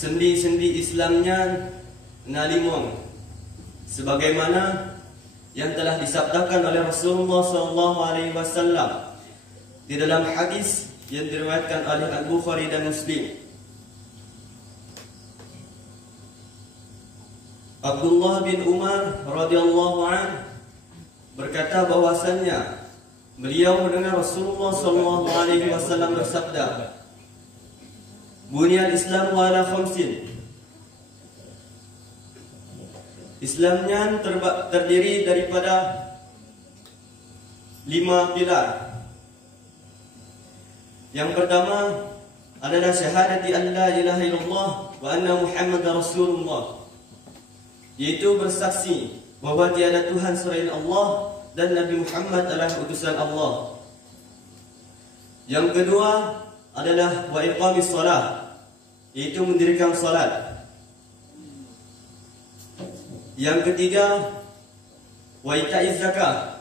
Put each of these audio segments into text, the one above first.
sendi-sendi Islamnya nalimong, sebagaimana yang telah disabdakan oleh Rasulullah SAW di dalam hadis yang diriwayatkan oleh Al-Bukhari dan Muslim. Abdullah bin Umar radhiyallahu anhu berkata bahwasannya beliau mendengar Rasulullah SAW bersabda, "Bunyal Islamu ala khamsin." Islamnya terdiri daripada 5 pilar. Yang pertama adalah syahadati an la ilaha illallah wa anna Muhammadar Rasulullah, yaitu bersaksi bahwa tiada Tuhan selain Allah dan Nabi Muhammad adalah utusan Allah. Yang kedua adalah wa iqamis shalah, yaitu mendirikan salat. Yang ketiga wa ita'iz zakah,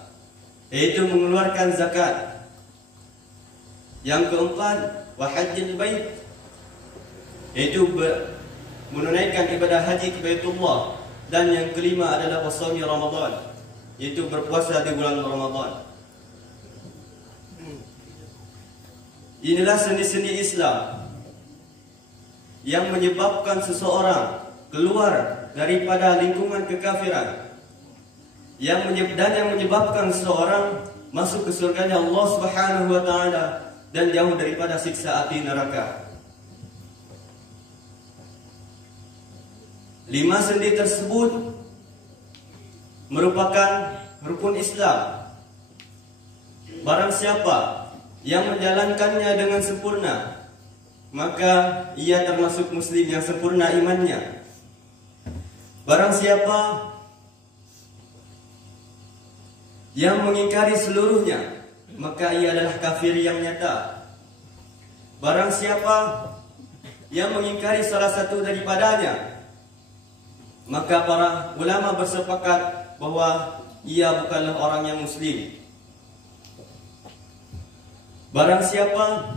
yaitu mengeluarkan zakat. Yang keempat wa hajjil bait, yaitu menunaikan ibadah haji ke Baitullah. Dan yang kelima adalah wasami Ramadan, yaitu berpuasa di bulan Ramadan. Inilah sendi-sendi Islam yang menyebabkan seseorang keluar daripada lingkungan kekafiran, yang menyebabkan seseorang masuk ke surganya Allah Subhanahu wa taala dan jauh daripada siksa api neraka. 5 sendi tersebut merupakan rukun Islam. Barang siapa yang menjalankannya dengan sempurna, maka ia termasuk muslim yang sempurna imannya. Barang siapa yang mengingkari seluruhnya, maka ia adalah kafir yang nyata. Barang siapa yang mengingkari salah satu daripadanya, maka para ulama bersepakat bahwa ia bukanlah orang yang muslim. Barang siapa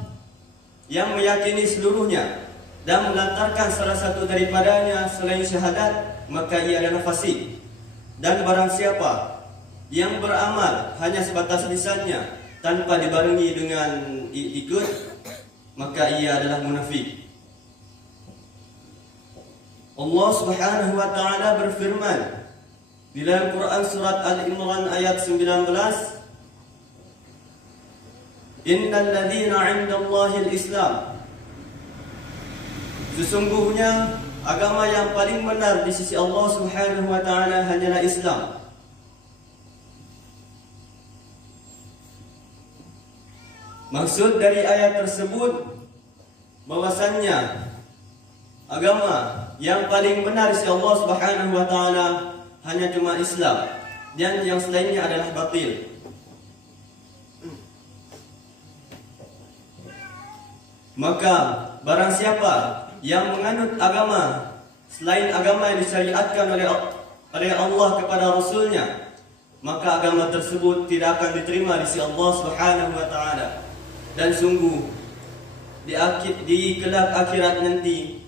yang meyakini seluruhnya dan melantarkan salah satu daripadanya selain syahadat, maka ia adalah fasik. Dan barang siapa yang beramal hanya sebatas lisannya tanpa dibarengi dengan ikut, maka ia adalah munafik. Allah Subhanahu wa taala berfirman di dalam Quran surat Al-Imran ayat 19, "Innal ladzina 'indallahi al-Islam." Sesungguhnya agama yang paling benar di sisi Allah Subhanahu wa taala hanyalah Islam. Maksud dari ayat tersebut bahwasannya agama yang paling benar di sisi Allah Subhanahu wa taala hanya cuma Islam, dan yang selainnya adalah batil. Maka barang siapa yang menganut agama selain agama yang disyariatkan oleh Allah kepada Rasulnya, maka agama tersebut tidak akan diterima di sisi Allah Subhanahu wa taala. Dan sungguh di kelak akhirat nanti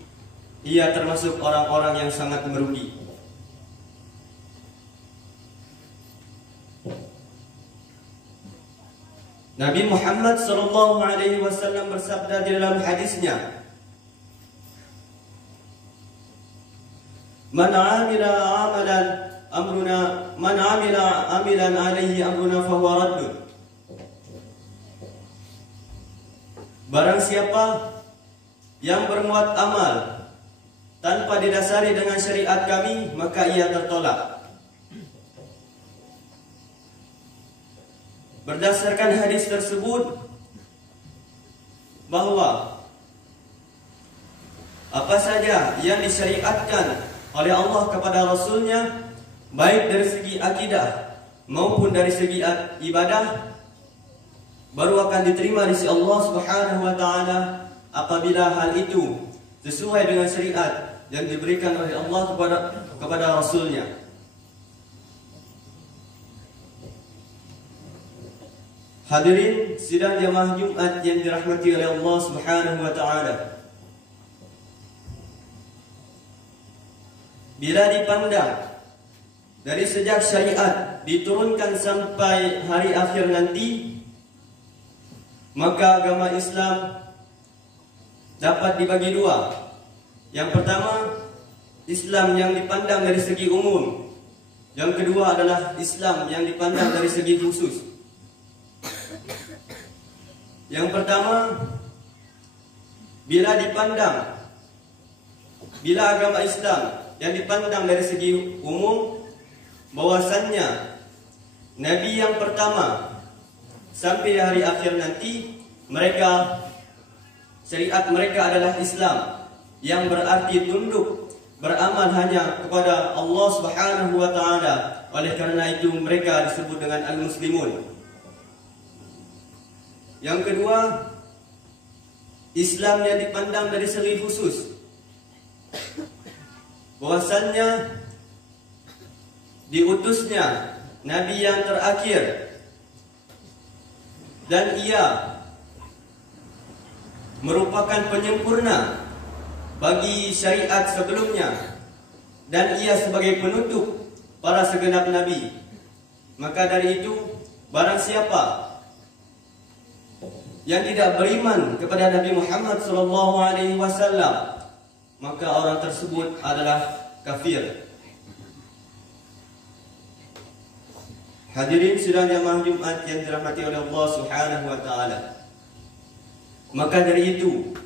ia termasuk orang-orang yang sangat merugi. Nabi Muhammad SAW bersabda di dalam hadisnya, Man amila amilan alaihi amruna fahuwa raddun. Barang siapa yang berbuat amal tanpa didasari dengan syariat kami, maka ia tertolak. Berdasarkan hadis tersebut bahwa apa saja yang disyariatkan oleh Allah kepada Rasulnya, baik dari segi akidah maupun dari segi ibadah, baru akan diterima di sisi Allah Subhanahu wa taala apabila hal itu sesuai dengan syariat yang diberikan oleh Allah kepada Rasulnya. Hadirin sidang jamaah Jumat yang dirahmati oleh Allah Subhanahu wa taala. bila dipandang dari sejak syariat diturunkan sampai hari akhir nanti, maka agama Islam dapat dibagi dua. Yang pertama, Islam yang dipandang dari segi umum. Yang kedua adalah Islam yang dipandang dari segi khusus. Yang pertama, bila agama Islam yang dipandang dari segi umum, bahwasannya Nabi yang pertama sampai hari akhir nanti, syariat mereka adalah Islam, yang berarti tunduk beramal hanya kepada Allah Subhanahu wa taala. Oleh karena itu mereka disebut dengan al-muslimun. Yang kedua, Islam yang dipandang dari segi khusus, bahwasannya diutusnya Nabi yang terakhir dan ia merupakan penyempurna bagi syariat sebelumnya, dan ia sebagai penutup para segenap Nabi. Maka dari itu, barang siapa yang tidak beriman kepada Nabi Muhammad SAW, maka orang tersebut adalah kafir. Hadirin sidang jamaah Jumat yang dirahmati oleh Allah Subhanahu wa taala. Maka dari itu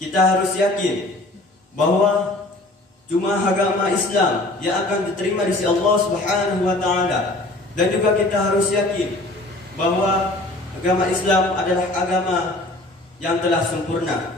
kita harus yakin bahwa cuma agama Islam yang akan diterima di sisi Allah Subhanahu wa taala, dan juga kita harus yakin bahwa agama Islam adalah agama yang telah sempurna.